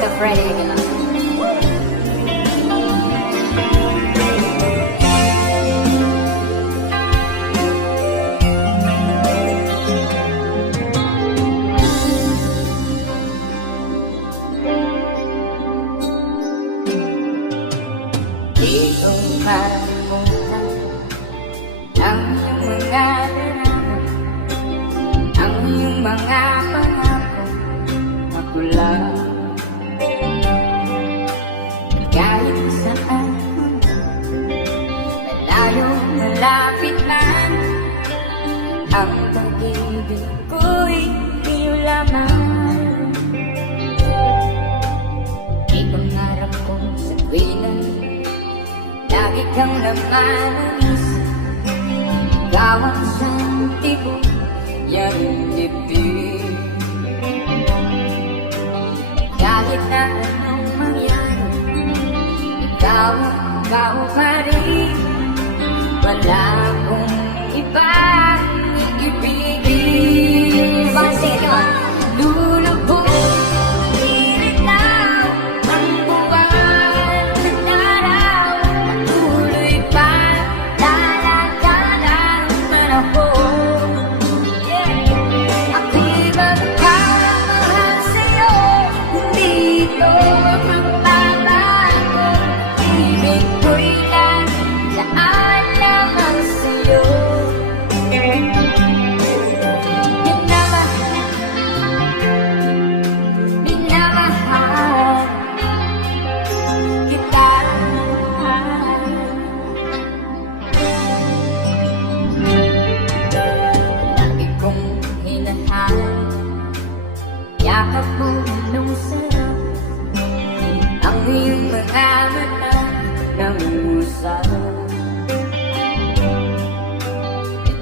Tita Freddy. Di ko makalimutan ang iyong mga larawan, ang iyong mga pangako. Ako lang kahit saan, malayo malapit man, ang pag-ibig ko'y iyo lamang. Ipangarap ko sa tuwinang lagi kang laman ng isip, ikaw ang santibo, yan ang dibdib. Kahit na anong mangyari, ikaw pa rin. Wala akong ibang iibigin. Ibang sino? Lulubog, ilitaw ang buwan ng araw. Patuloy pa lalakad ang panahon. Ako'y magkamahal sa'yo, hindi ito magbabago. Ibig ko'y nandaan lamang sa'yo. Minamahal kita. Lagi kong hinahal yakap mo nung sarap, ang iyong mga mata nangusap.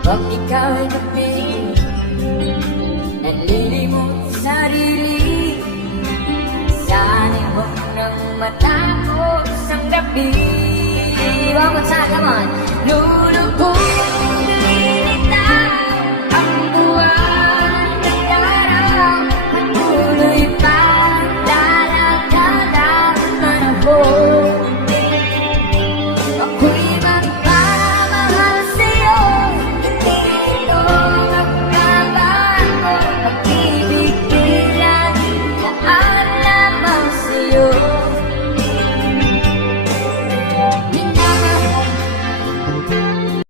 Pag ikaw'y gabi, nalilimot sarili, sana'y huwag nang matapos ang gabi. One more time, come on.